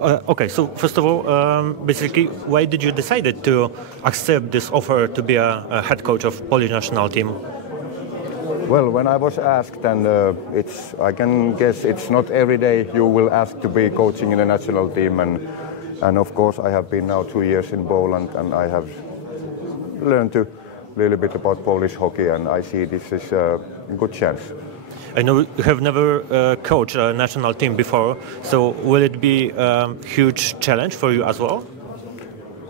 Okay, so first of all, basically, why did you decide to accept this offer to be a head coach of Polish national team? Well, when I was asked, and I can guess it's not every day you will ask to be coaching in the national team, and of course I have been now 2 years in Poland, and I have learned a little bit about Polish hockey, and I see this is a good chance. I know you have never coached a national team before, so will it be a huge challenge for you as well?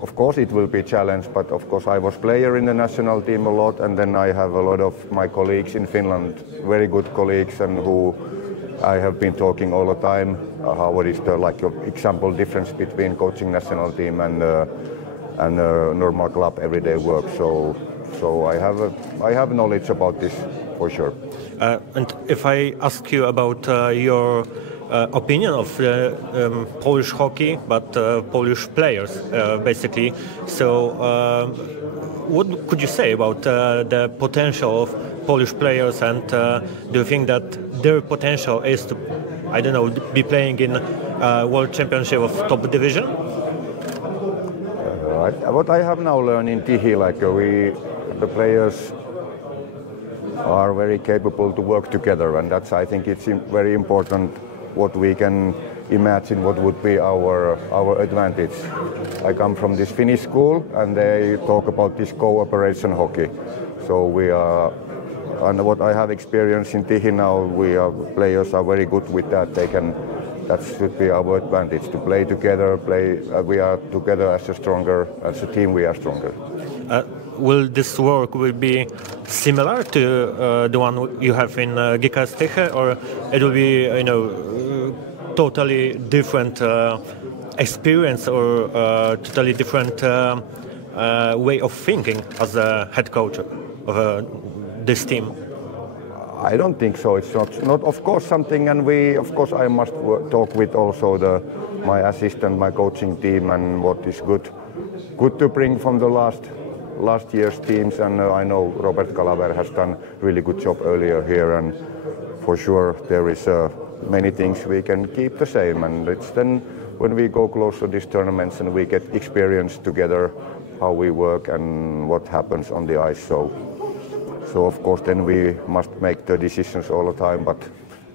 Of course it will be a challenge, but of course I was player in the national team a lot, and then I have a lot of my colleagues in Finland, very good colleagues, and who I have been talking all the time, how it is the example difference between coaching national team and normal club everyday work. So I have knowledge about this for sure. And if I ask you about your opinion of Polish hockey, but Polish players, basically, so what could you say about the potential of Polish players, and do you think that their potential is to, I don't know, be playing in World Championship of top division? What I have now learned in Tihi, the players are very capable to work together, and that's, I think it's very important what we can imagine what would be our advantage. I come from this Finnish school, and they talk about this cooperation hockey. So we are, and what I have experienced in Tihi now, players are very good with that. That should be our advantage, to play together. We are together as a team. We are stronger. Will this work be similar to the one you have in GKS Tychy, or it will be, totally different experience, or totally different way of thinking as a head coach of this team? I don't think so. It's not of course something, and I must talk with also my assistant, my coaching team, and what is good to bring from the last year's teams, and I know Robert Kalaver has done really good job earlier here, and for sure there is many things we can keep the same, and it's then when we go close to these tournaments and we get experience together how we work and what happens on the ice. So of course then we must make the decisions all the time, but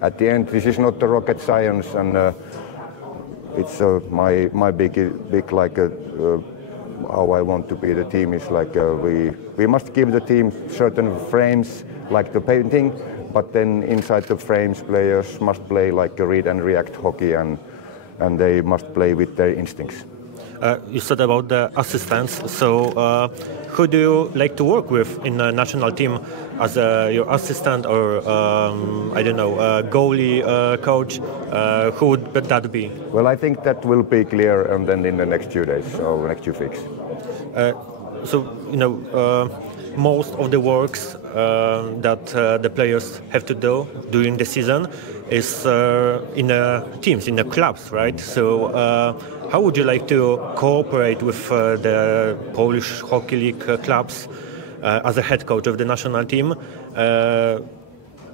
at the end this is not the rocket science, and it's my big how I want to be the team is we must give the team certain frames like the painting, but then inside the frames players must play like a read and react hockey, and they must play with their instincts. You said about the assistants, so who do you like to work with in the national team as your assistant, or goalie coach? Who would that be? Well, I think that will be clear, and then in the next 2 days or next 2 weeks. Most of the works that the players have to do during the season is in the teams, in the clubs, right? So how would you like to cooperate with the Polish Hockey League clubs as a head coach of the national team,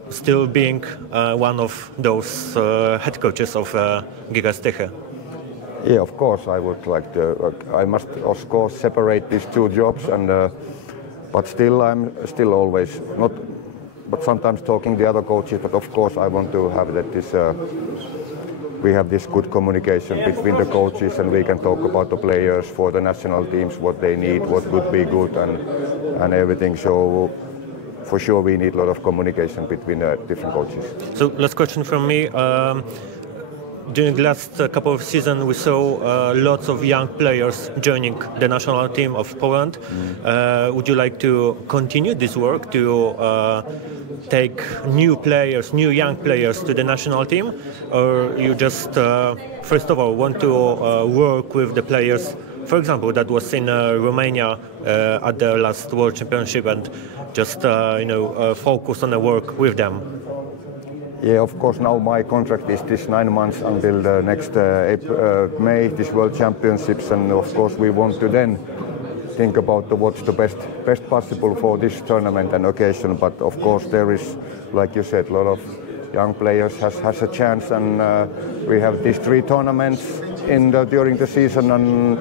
still being one of those head coaches of GKS Tychy? Yeah, of course, I would like to. I must, of course, separate these two jobs, and but still, I'm still always not. But sometimes talking to the other coaches. But of course, I want to have that we have this good communication between the coaches, and we can talk about the players for the national teams, what they need, what could be good, and everything. So for sure, we need a lot of communication between the different coaches. So last question from me. During the last couple of seasons, we saw lots of young players joining the national team of Poland. Would you like to continue this work to take new young players to the national team, or you just, first of all, want to work with the players, for example, that was in Romania at the last World Championship, and just focus on the work with them? Yeah, of course, now my contract is this 9 months until the next May, this World Championships, and of course we want to then think about what's the best possible for this tournament and occasion. But of course there is, like you said, a lot of young players has a chance, and we have these 3 tournaments during the season, and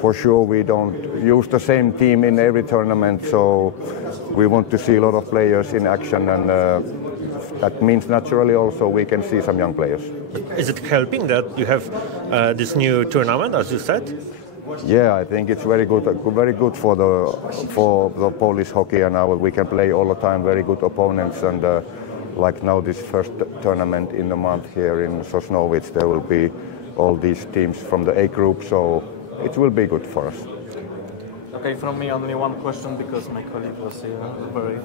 for sure we don't use the same team in every tournament, so we want to see a lot of players in action, and that means naturally also we can see some young players. Is it helping that you have this new tournament, as you said? Yeah, I think it's very good for the Polish hockey, and now we can play all the time very good opponents, and like now this first tournament in the month here in Sosnowiec, there will be all these teams from the A group, so it will be good for us. Okay, from me only one question because my colleague was very...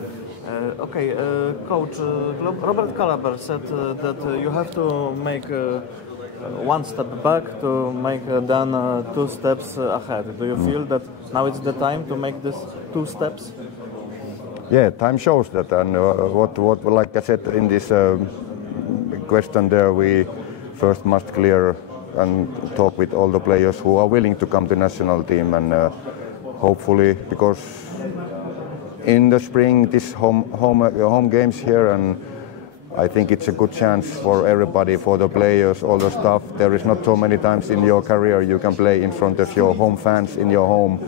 Coach, Robert Kalaber said that you have to make one step back to make then 2 steps ahead. Do you feel that now it's the time to make this 2 steps? Yeah, time shows that, and what like I said in this question there, we first must clear and talk with all the players who are willing to come to national team, and hopefully, because in the spring this home games here, and I think it's a good chance for everybody, for the players, all the staff. There is not so many times in your career you can play in front of your home fans in your home,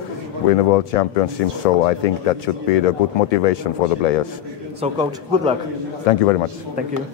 win the World Championship, so I think that should be the good motivation for the players. So coach, good luck. Thank you very much. Thank you.